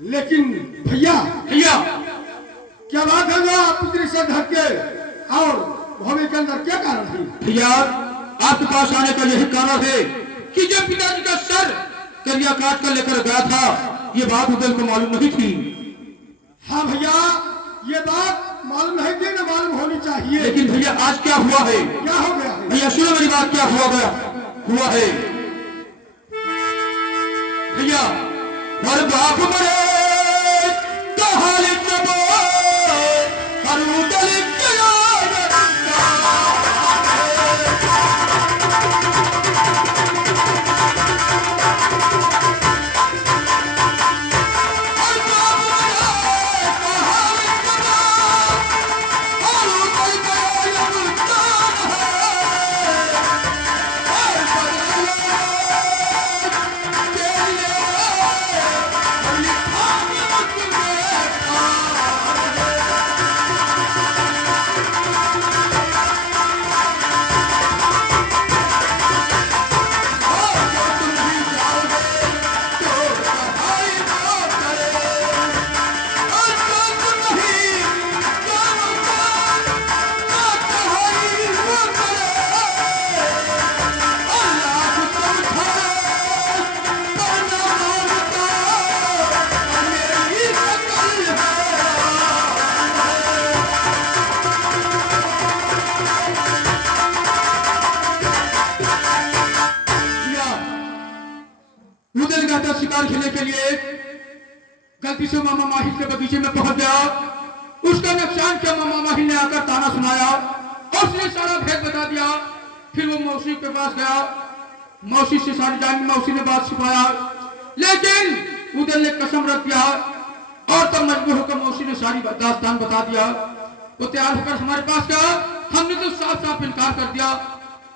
लेकिन भैया भैया क्या बात है जो आप पुत्री से ढक के और भूमि के अंदर क्या कारण है? भैया आपके पास आने का यही कारण है कि जब पिताजी का सर करिया काट कर लेकर गया था, ये बात उदल को मालूम नहीं थी। हाँ भैया, ये बात मालूम नहीं थी, ना मालूम होनी चाहिए। लेकिन भैया आज क्या हुआ है? क्या हो गया है? भैया सुनो मेरी बात, क्या हुआ है भैया। और बाप मरे तो हाल जबो और उदल शिकार खेलने के लिए गलती से मामा माहिल के बगीचे में पहुंच गया। उसका नुकसान किया। मामा माहिल ने आकर ताना सुनाया और उसने सारा भेद बता दिया। फिर वो मौसी के पास गया, मौसी से सारी जान, मौसी ने बात छिपाया, लेकिन उदल ने कसम रख दिया और तब मजबूर होकर मौसी ने सारी दास्तान बता दिया। वो तैयार होकर हमारे पास गया, हमने तो साफ साफ इनकार कर दिया।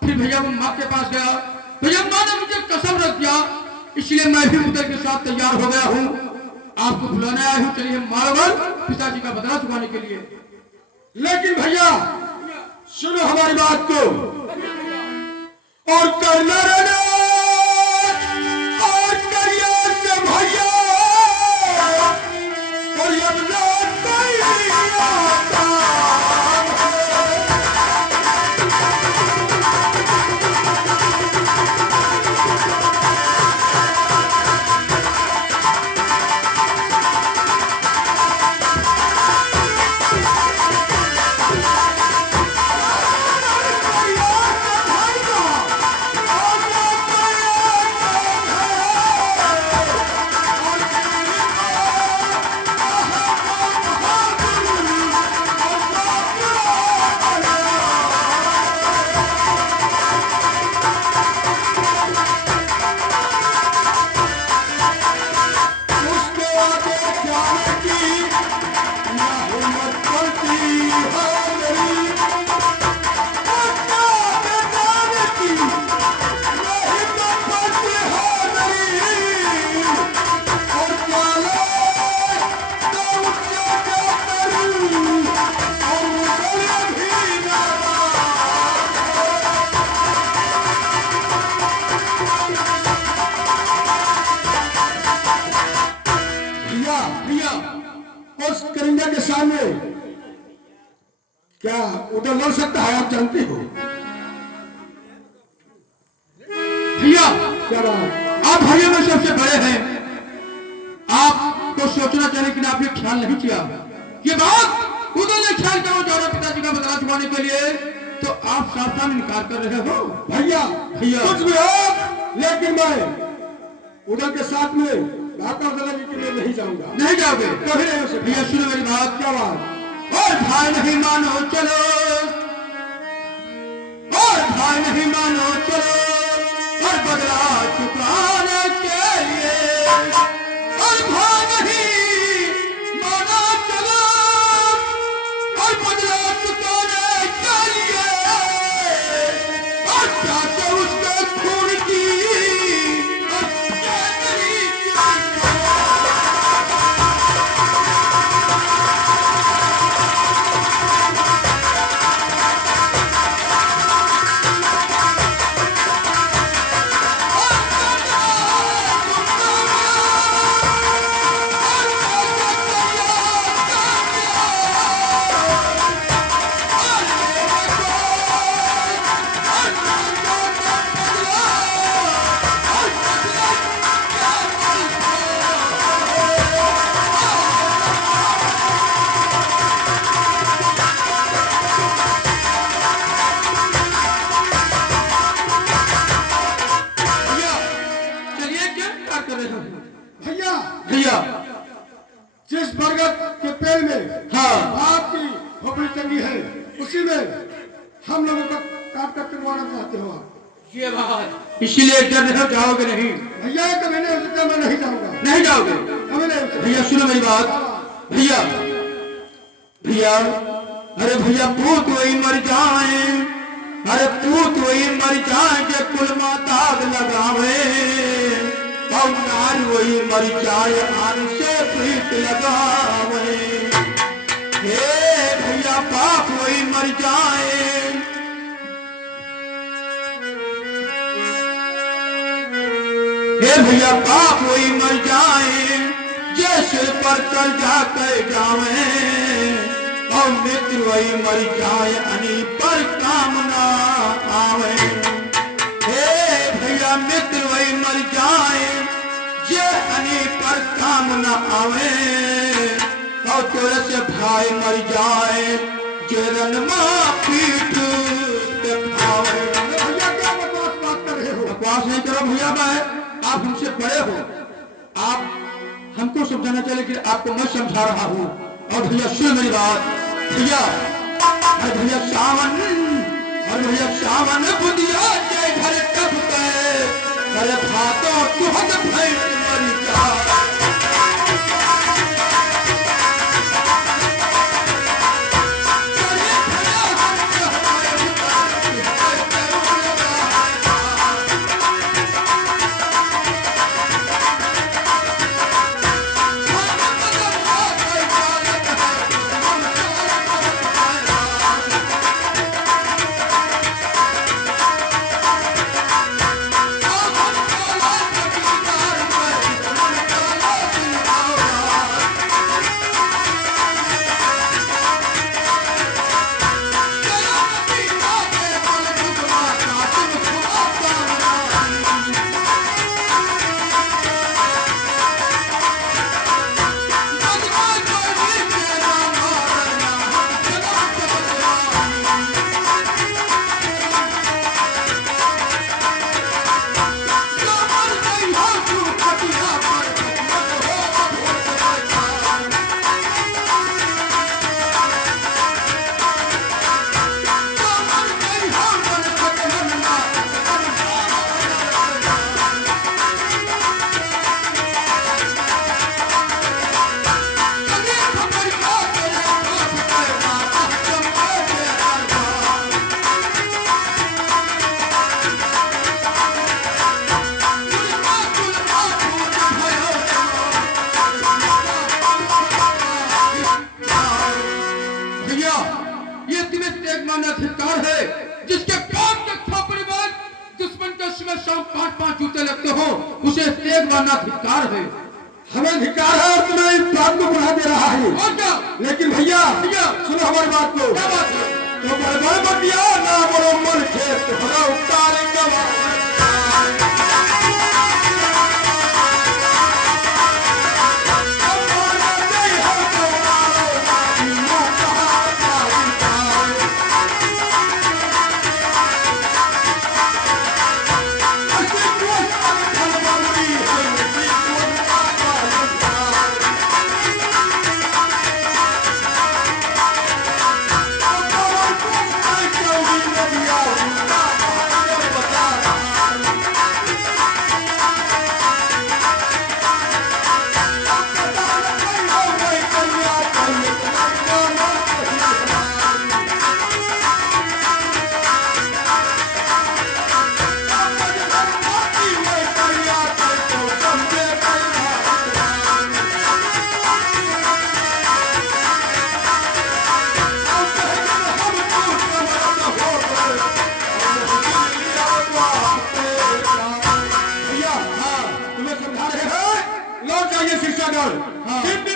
फिर भैया वो माँ के पास गया, भैया माँ ने मुझे कसम रख दिया, इसलिए मैं भी उदल के साथ तैयार हो गया हूँ। आपको बुलाने आया हूँ, चलिए मारवर पिताजी का बदला चुकाने के लिए। लेकिन भैया सुनो हमारी बात को, और करना रहना और करिया से भैया, और अब करिंदा के सामने क्या उधर लड़ सकता है? आप जानते हो भैया, क्या बात? आप भाइयों में सबसे बड़े हैं, आपको सोचना चाहिए, लेकिन आपने ख्याल नहीं किया। ये बात उधर ने ख्याल करो जा रहा पिताजी का बदला चुकाने के लिए, तो आप साफ साफ इनकार कर रहे हो। भैया भैया कुछ भी हो, लेकिन मैं उधर के साथ में घाटा उधर के लिए नहीं जाऊंगा। नहीं जाओगे? कभी नहीं हो सकता। भैया सुनो मेरी बात। क्या बात? और भाई नहीं मानो चलो, और भाई नहीं मानो चलो, और बदला चुकाने के लिए, और भाई नहीं मानो चलो, और बदला चुकाने के लिए, और चाहते उसके खून की, और क्या नहीं जिस बरगद के पेड़ में हाँ आपकी खोपड़ी टंगी है, उसी में हम लोगों को काट कर टंगवाना चाहते हो आप। ये बात, इसीलिए डर रहे हो, जाओगे नहीं? भैया कभी नहीं हो सकता, मैं नहीं जाऊंगा। नहीं जाओगे? कभी नहीं हो सकता। भैया सुनो मेरी बात, भैया भैया, अरे भैया पूत वही मर जाए, अरे पूत वही मर जाए के कुल माताग लगावे, और नार वही मर जाए आन से प्रीत लगावे। हे भैया बाप वही मर जाए, हे भैया बाप वही मर जाए, जैसे पर चल जाते जावे, और मित्र वही मर जाए अनी पर काम ना आवे। हे भैया मित्र वही मर जाए, जे अनी पर काम ना आवे, और तोरे से भाई मर जाए, जे रनमा पीठ पे खावे। भैया क्या बकवास बात कर रहे हो? बकवास नहीं करो भैया, मैं आप हमसे बड़े हो, आप हमको समझाना चाहिए, लेकिन आपको मैं समझा रहा हूँ। और भैया सुन मेरी बात, भैया अरे भैया सावन, और भैया सावन बुदिया जय घर कब गए, अरे भातो तुहद भैंस मर जा। जिसके काम के खोपड़ी में दुश्मन के सुबह शाम 5-5 जूते लगते हो, उसे तेग मारना धिक्कार है। हमें धिक्कार है और तुम्हें इस बात को बढ़ा दे रहा है। और क्या? लेकिन भैया भैया सुनो हमारी बात को। क्या बात है? तो बड़े बतिया ना बोलो मन खेत भरा उतारे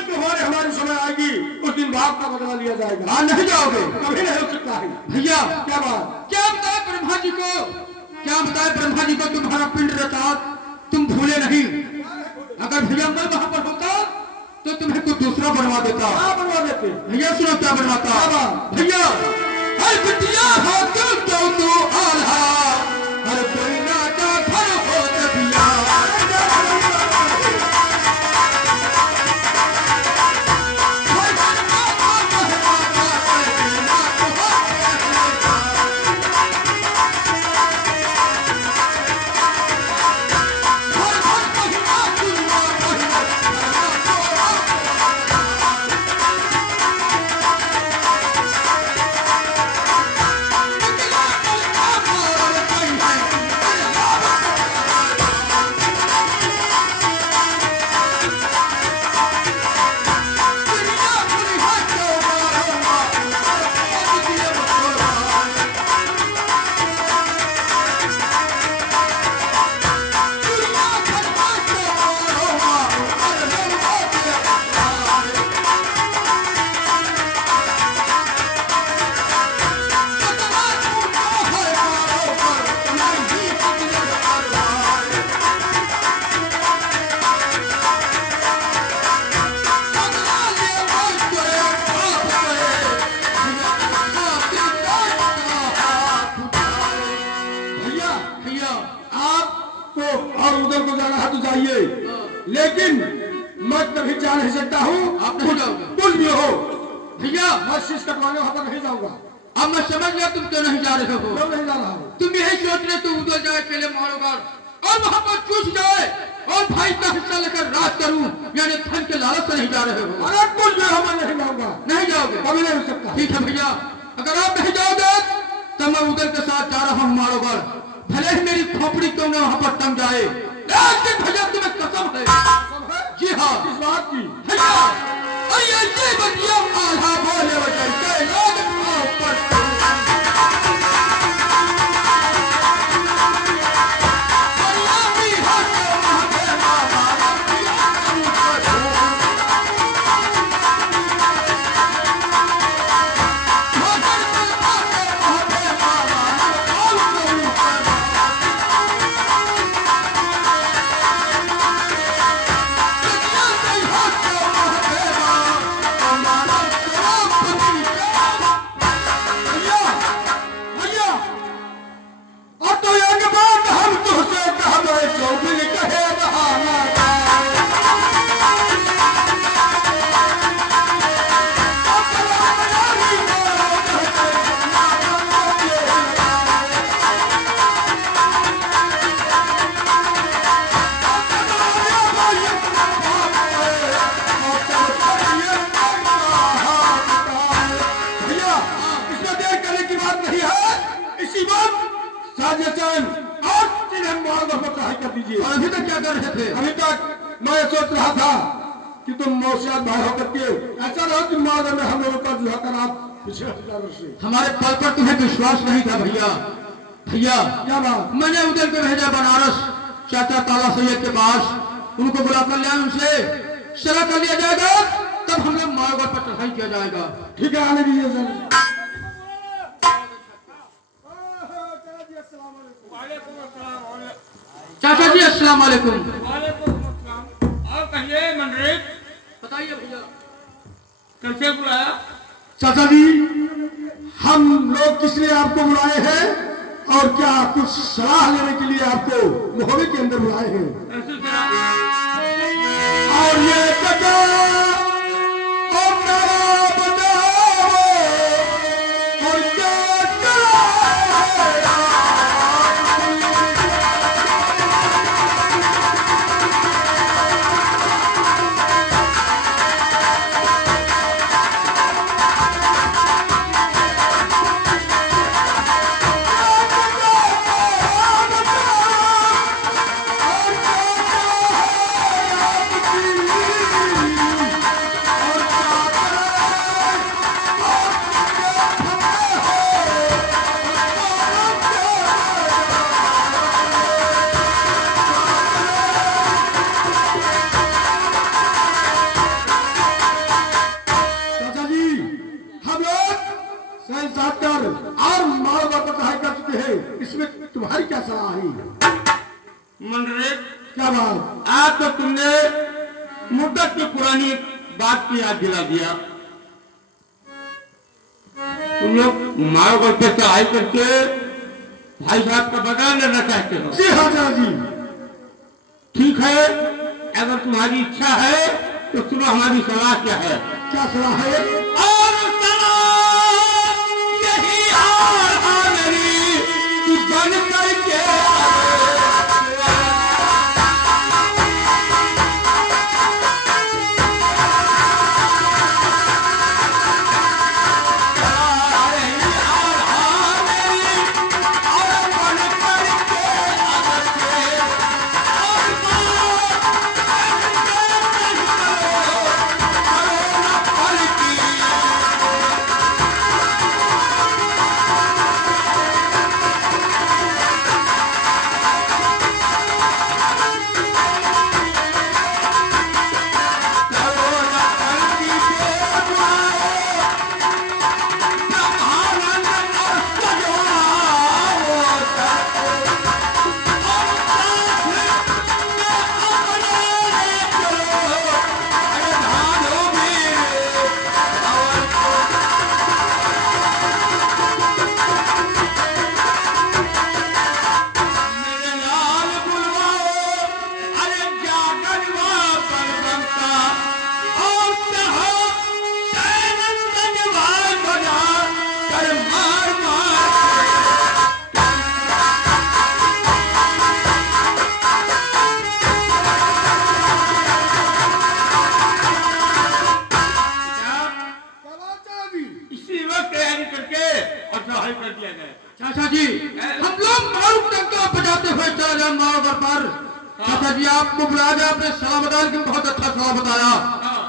तुम्हारे हमारी समय आएगी, उस दिन भाग का बदला लिया जाएगा। हाँ नहीं जाओगे? कभी नहीं हो सकता है। भैया क्या बात? क्या बताए ब्रह्मा जी को, क्या बताए ब्रह्मा जी को तुम्हारा पिंड रचा तुम भूले नहीं। अगर भैया मैं वहां पर होता तो तुम्हें कुछ दूसरा बनवा देता। क्या बनवा देते? भैया सुनो क्या बनवाता। भैया हर बिटिया हो तू आल्हा, हर कोई नाचा घर हो भैया। लेकिन मैं कभी जा नहीं सकता हूँ। आप नहीं जाओगे? कुछ भी हो भैया मैं शीश कटवाने वहां पर नहीं जाऊंगा। अब मैं समझ गया तुम क्यों नहीं जा रहे हो। क्यों नहीं जा रहा हूँ? तुम यही सोच रहे तो उधर जाए पहले मारोगा और वहां पर चूस जाए और भाई का हिस्सा लेकर राज करूं, यानी धन के लालच से नहीं जा रहे हो। अरे कुछ भी हो मैं नहीं जाऊंगा। नहीं जाओगे? कभी नहीं हो सकता। ठीक है भैया, अगर आप नहीं जाओगे तो मैं उधर के साथ जा रहा हूँ मारोगढ़, भले ही मेरी खोपड़ी क्यों न वहां पर टंग जाए, लेकिन भैया तुम्हें कसम है। जी हाँ, किस बात की? भैया अरे ये बनिया आधा बोले वजह से लोग ऊपर और अभी तक क्या कर रहे थे? अभी तक मैं सोच रहा था कि तुम मौसियात भाई होकर के ऐसा रहो कि मालूम में हम लोगों का जो है आप पिछले 1000 वर्ष से हमारे पल पर तुम्हें विश्वास नहीं था भैया। भैया क्या बात? मैंने उधर के भेजा बनारस चाचा ताला सैयद के पास, उनको बुला कर लिया, उनसे सलाह कर लिया जाएगा, तब हम लोग मालगढ़ पर चढ़ाई किया जाएगा। ठीक है, आने दीजिए सर। चाचा जी अस्सलाम वालेकुम। और कहिए मंडरेक, बताइए भैया। कैसे बुलाया? चाचा जी हम लोग किस लिए आपको बुलाए हैं और क्या कुछ सलाह लेने के लिए आपको मोहल्ले के अंदर बुलाए हैं? ऐसे जरा और ये जगह और नारा बताओ और क्या और मालवा पर चढ़ाई कर चुके हैं, इसमें तुम्हारी क्या सलाह है? मंडरेक, क्या बात? आज तो तुमने मुद्दत की पुरानी बात की याद दिला दिया। तुम लोग मायागढ़ पे चढ़ाई करके भाई साहब का बदला लेना चाहते हो? जी हाँ चाचा जी। ठीक है, अगर तुम्हारी इच्छा है तो सुनो हमारी सलाह क्या है। क्या सलाह है? और सलाह यही है मेरी कि बन करके चाचा जी आपको बुलाया गया, आपने सलाह बताया कि बहुत अच्छा सलाह बताया।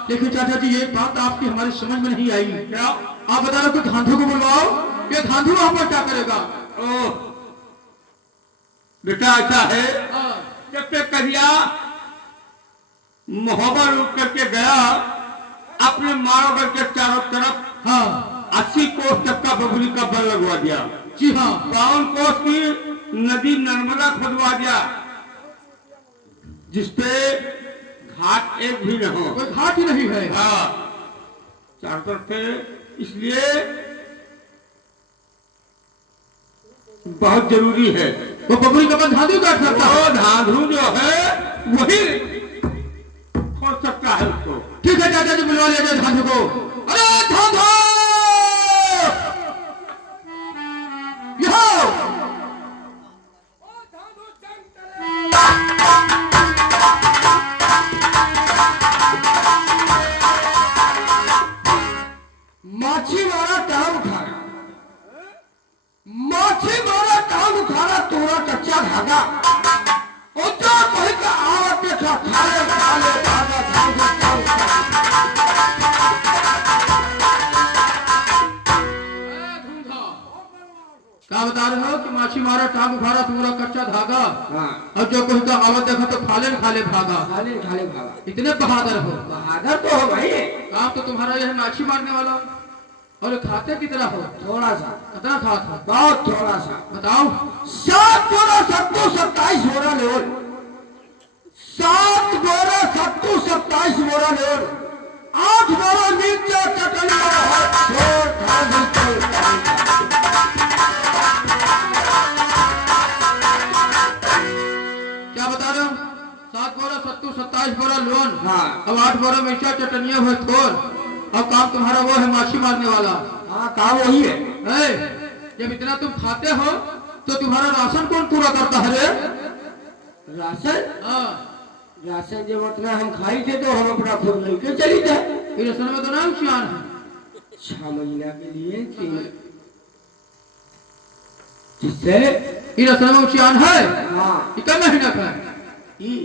लेकिन चाचा जी एक बात आपकी हमारी समझ में नहीं आई। क्या? आप बता रहे हो कि धांधु को बुलवाओ, ये धांधु वहां पर क्या करेगा? ओ बेटा ऐसा है, हाँ, जब तक कहिया मोहब्बत उठ करके गया, अपने मारोगढ़ के चारों तरफ हाँ 80 कोस तक का बबुली का बल लगवा दिया। जी हाँ 52 कोस की नदी नर्मदा खुदवा दिया, जिसपे घाट एक भी न हो। कोई घाट ही नहीं है। हाँ चारों तरफ से, इसलिए बहुत जरूरी है। वो बबुरी का बल धांधु काट सकता है। वो धांधु जो है वही खोल सकता है उसको। ठीक है चाचा जी बुलवा ले जाए धांधु को। अरे धांधु यहाँ माछी मारा टांग उठाना, माछी मारा टांग उठाना, तोरा कच्चा धागा और जो कोई का आवत देखा खाले खाले धागा धागा धागा। क्या बता रहे हो कि माछी मारा टांग उखाड़ा तुम्हारा कच्चा धागा, हाँ और जो कोई का आवत देखा तो खाले न खाले भागा। खाले खाले भागा। इतने बहादुर हो। बहादुर तो हो भाई, काम तो तुम्हारा यह माछी मारने वाला, और खाते कितना हो? थोड़ा सा, कितना खात हो? बहुत थोड़ा सा। बताओ। 7 बोरा सत्तू 27 बोरा लेवल, 7 बोरा सत्तू 27 बोरा लेवल, 8 बोरा मिर्चा चटनी क्या बता रहे हो? 7 बोरा सत्तू 27 बोरा लोन, हाँ। अब 8 बोरा मिर्चा चटनिया हुए थोर। अब काम तुम्हारा वो है माछी मारने वाला। हाँ काम वही है। जब इतना तुम खाते हो तो तुम्हारा राशन कौन पूरा करता है रे? राशन, हाँ, राशन जब उतना हम खाई थे तो हम अपना खुद लेके चली थे। ये राशन में तो ना उचियान है। 6 महीना के लिए 3, जिससे ये राशन में उचियान है। हाँ ये क्या महीना का है? ये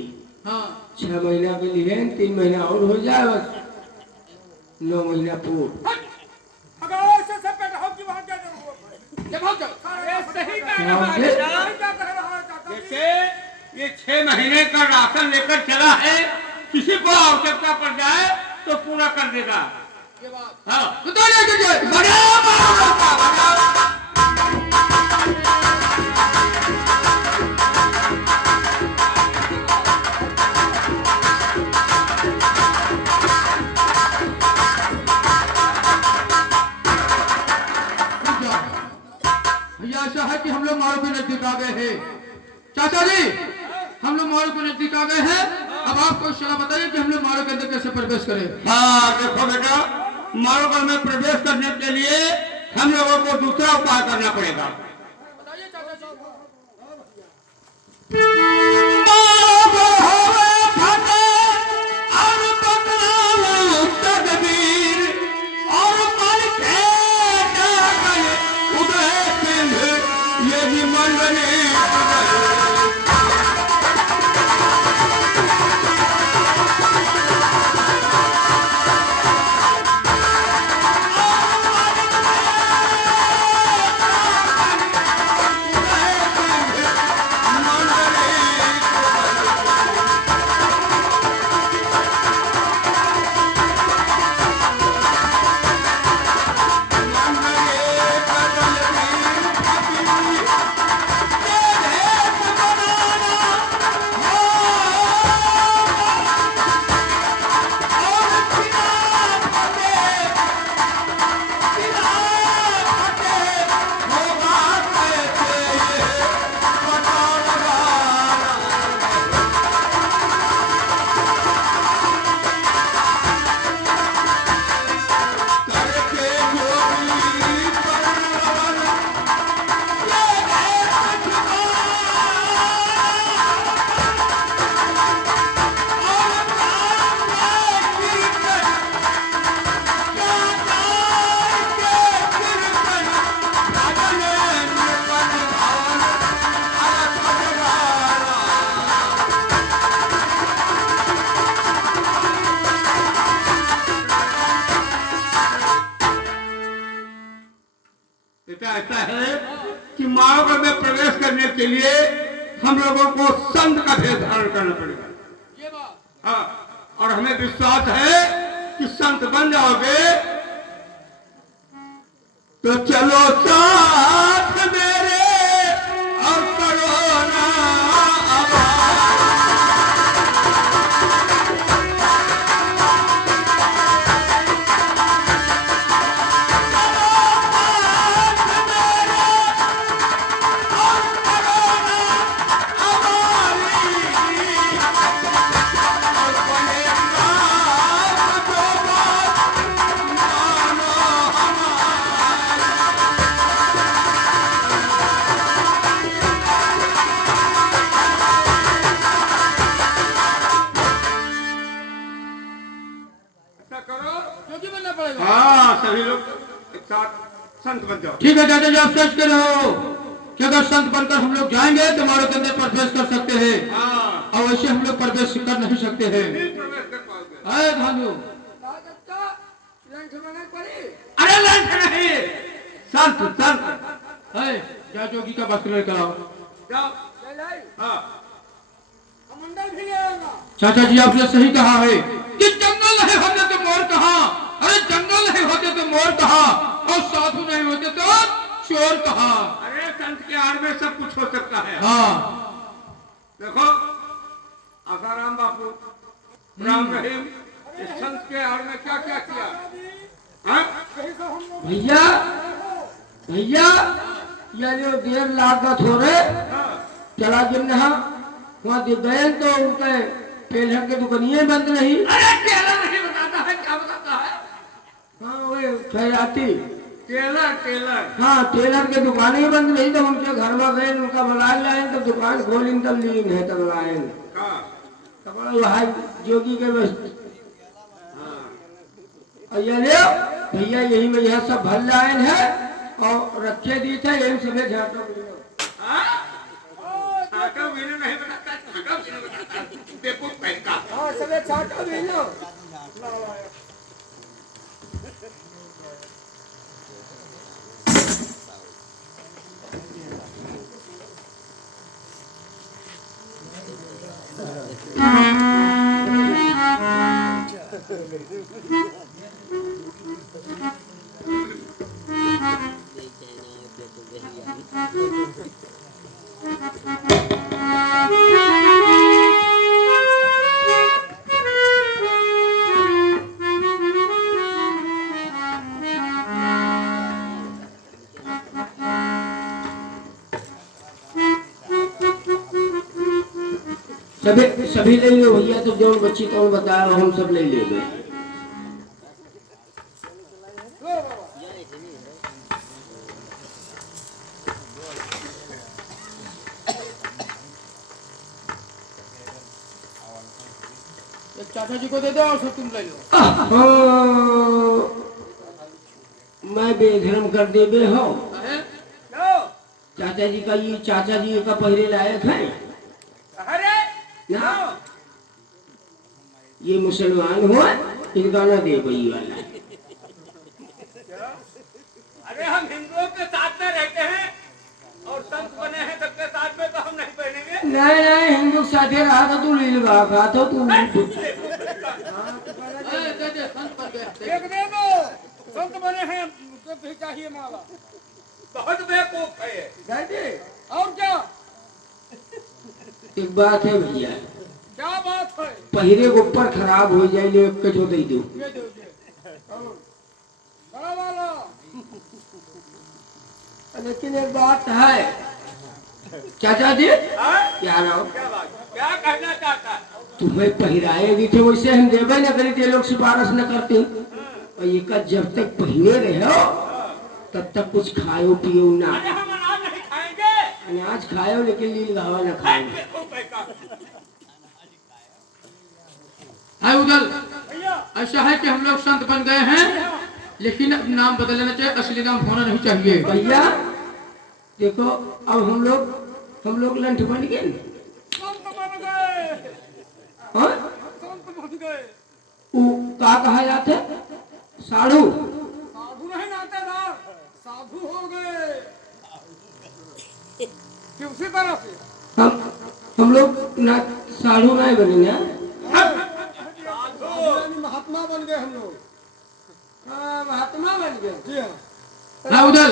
हाँ 6 महीना के लिए 3 महीना और हो जाए, बस 9 महीना पूर्ण। जैसे ये 6 महीने का राशन लेकर चला है, किसी को आवश्यकता पड़ जाए तो पूरा कर देगा। हाँ भैया ऐसा है कि हम लोग मारो के नजदीक आ गए हैं। चाचा जी हम लोग मारो के नजदीक आ गए हैं। अब आपको सलाह बताइए कि हम लोग मारो के अंदर कैसे प्रवेश करें। हाँ देखो बेटा, मारोगढ़ में प्रवेश करने के लिए हम लोगों को दूसरा उपाय करना पड़ेगा। बेटा ऐसा है कि मानव में प्रवेश करने के लिए हम लोगों को संत का भेद धारण करना पड़ेगा। ये बात हाँ, और हमें विश्वास है कि संत बन जाओगे तो चलो साथ मेरे और करो ना आवाज। क्योंकि बनना पड़ेगा। हाँ, सभी लोग एक साथ संत बन जाओ। ठीक है चाचा जी, आप सोच के रहो कि अगर संत बनकर हम लोग जाएंगे तो हमारे के अंदर प्रवेश कर सकते हैं, हाँ, और वैसे हम लोग प्रवेश कर नहीं सकते हैं। नहीं प्रवेश कर पाओगे। अरे धानु, अरे लंच नहीं, संत संत। है क्या जोगी का वस्त्र लेकर आओ। जाओ। हाँ, चाचा जी आपने सही कहा है कि जंगल नहीं होते तो मोर कहाँ, अरे जंगल नहीं होते तो मोर कहाँ, और साधु नहीं होते तो चोर कहाँ। अरे संत के आड़ में सब कुछ हो सकता है। हाँ देखो आसाराम बापू, राम रहीम, इस संत के आड़ में क्या क्या किया। हाँ? भैया भैया ये जो 1.5 लाख का थोड़े हाँ, चला गिरना वहाँ गए तो उनके टेलर के दुकानिए बंद नहीं। अरे टेलर नहीं बताता है, क्या बताता है। हाँ वो खैराती टेलर टेलर। हाँ टेलर के दुकान ही बंद नहीं, तो उनके घर में गए उनका बुला लाए तो दुकान खोली तब लीन है तब लाए हाँ, तो भाई जोगी के बस हाँ। और ये ले भैया यही में यह सब भर लाए है और रखे दी थे यही सुबह झाँका हाँ? छाका मैंने नहीं बताता, छाका मैंने बताता, बेवकूफ कहीं का। हाँ सुबह छाका भी लो। सभी ले लो भैया, तो जो बच्ची तो बताया हम सब ले लेंगे। एक चाचा जी को दे दो और सब तुम ले लो। मैं बेधर्म कर देवे हो अरे चाचा जी का, ये चाचा जी का पहले लायक है अरे ना, ये मुसलमान हुआ इनका ना दे वही वाला। अरे हम हिंदुओं के साथ में रहते हैं और संत बने हैं सबके साथ में, तो हम नहीं पहनेंगे। नहीं नहीं हिंदू के साथ रहा था तू लील रहा था तू। अरे दे दे, संत बन गए। एक दे दो, संत बने हैं तो भी चाहिए माला। बहुत बेवकूफ है ये। और क्या एक बात है भैया, क्या बात है। पहले के ऊपर खराब हो जाए ले कचो दे दो। ये दो बड़ा वाला। लेकिन एक बात है चाचा जी, हाँ? क्या नाम क्या बात, क्या कहना चाहता है। तुम्हें पहराएगी थे वैसे हम देवे न करी थे, लोग सिफारिश न करते। और ये का जब तक पहने रहे हो तब तक कुछ खाओ पियो ना। अरे हम अनाज नहीं खाएंगे। अनाज खाओ लेकिन लील गावा न खाओ। बेवकूफ है का। हाय उदल, भैया ऐसा है कि हम लोग संत बन गए हैं, लेकिन अब नाम बदल लेना चाहिए, असली नाम होना नहीं चाहिए। भैया देखो अब हम लोग लंठ बन गए। संत बन गए। हाँ? संत बन गए। वो का कहा जाते साधु। साधु नहीं नातेदार, साधु हो गए। कि उसी तरह से हम लोग ना साधु नहीं बने ना। महात्मा बन गए हम लोग। महात्मा बन गए। जी हाँ। राउदल,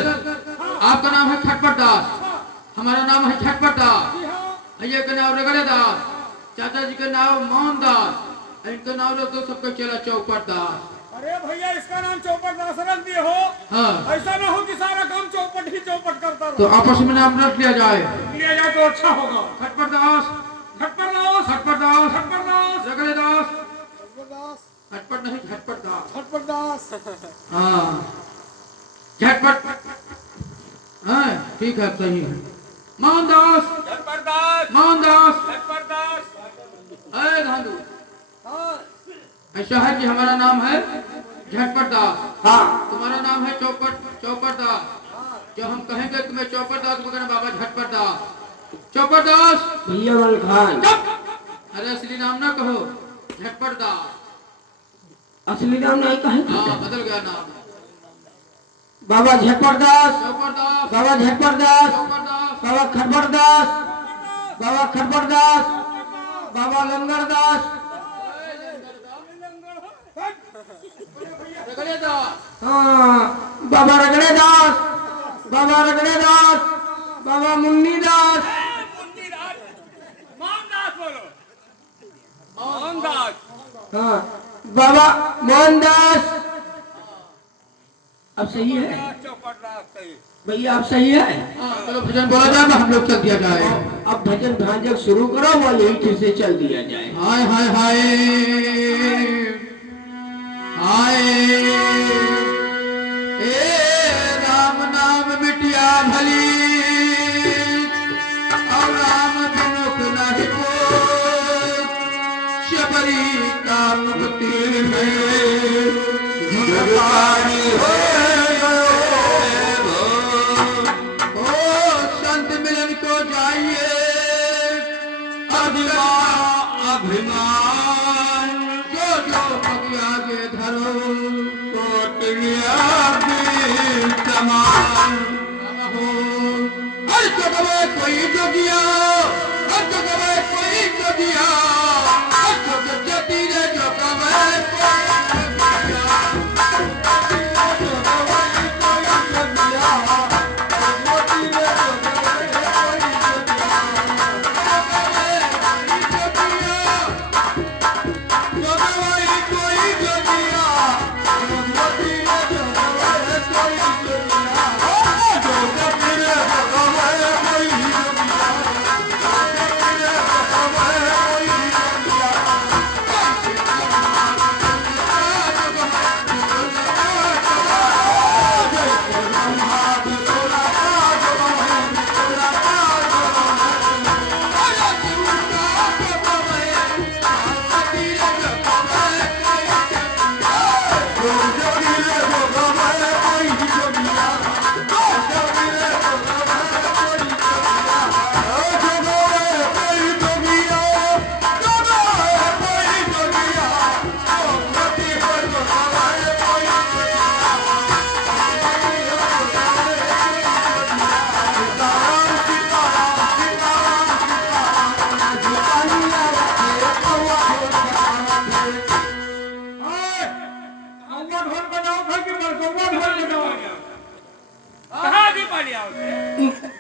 आपका नाम है खटपट दास, हमारा नाम है झटपट दास, भैया का नाम रगड़े दास, चाचा जी का नाम मोहन दास, इनका नाम रख दो सबका चला चौपट दास। अरे भैया इसका नाम चौपट दास रख दिए हो। हाँ, ऐसा ना हो कि सारा काम चौपट ही चौपट करता तो रहो। आपस में नाम रख लिया जाए। लिया जाए तो अच्छा होगा। खटपट दास, खटपर दास, खटपट दास, खटपर दास, रगड़े दास, दास, खटपट नहीं झटपट दास। झटपट दास। हाँ, झटपट, हाँ ठीक है, सही है। मोहन दास, खटपर दास, मोहन दास, खटपर दास। अरे धांधू, ऐसा है कि हमारा नाम है झटपट दास, हाँ तुम्हारा नाम है चौपट दास। जो हम कहेंगे तुम्हें चौपट दास को कहना बाबा झटपट दास। चौपट दास, भैया मल खान। चुप! अरे असली नाम ना कहो, झटपट दास। असली नाम नहीं कहे। हाँ, बदल गया नाम। बाबा झटपट दास, चौपट दास, बाबा झटपट दास, चौपट दास, बाबा खटपट दास, बाबा खटपट दास, बाबा लंगर दास। रगड़े दास, हाँ, बाबा रगड़े दास, बाबा रगड़े दास, बाबा मुन्नी दास। मोहनदास बोलो। मोहनदास। हाँ, बाबा मोहनदास। अब सही है चौपट दास सही। भैया, अब सही है। हाँ, चलो भजन बोला जाए, हम लोग चल दिया जाए। अब भजन भांजक शुरू करो, वो यही फिर से चल दिया जाए। हाय हाय हाय हाय, ए राम नाम मिटिया भली, और राम बिनुख नहीं कोई, शबरी का मुक्ति में घुड़पानी हो। ओ संत मिलन को जाइए, अभिमान जो जो पग आगे धरो, तो समान हो। हर जगह कोई जोगिया, हर जगह कोई जोगिया, हर जगह तीरे जो कवे कोई जोगिया।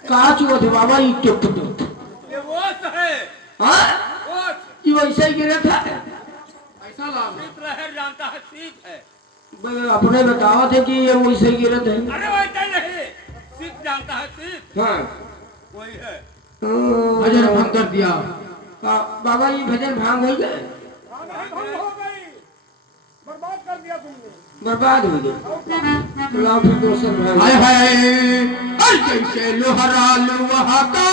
काच वो थे बाबा, ये टुक टुक। ये वोस है। हाँ, वोस। ये वैसा ही गिरा था। ऐसा लाभ है। सीत रहे जानता है सीत है। अपने बतावा थे कि ये वैसे ही गिरा था। अरे वैसा नहीं। सीत जानता है सीत। हाँ, वही है। भजन भंग कर दिया। बाबा ये भजन भांग हो गए, हो गई। बर्बाद कर दिया तुमने। बर्बाद हो गए। तो लाओ फिर दूसरा भांग। हाय हाय, हर जैसे लोहरा लुहा का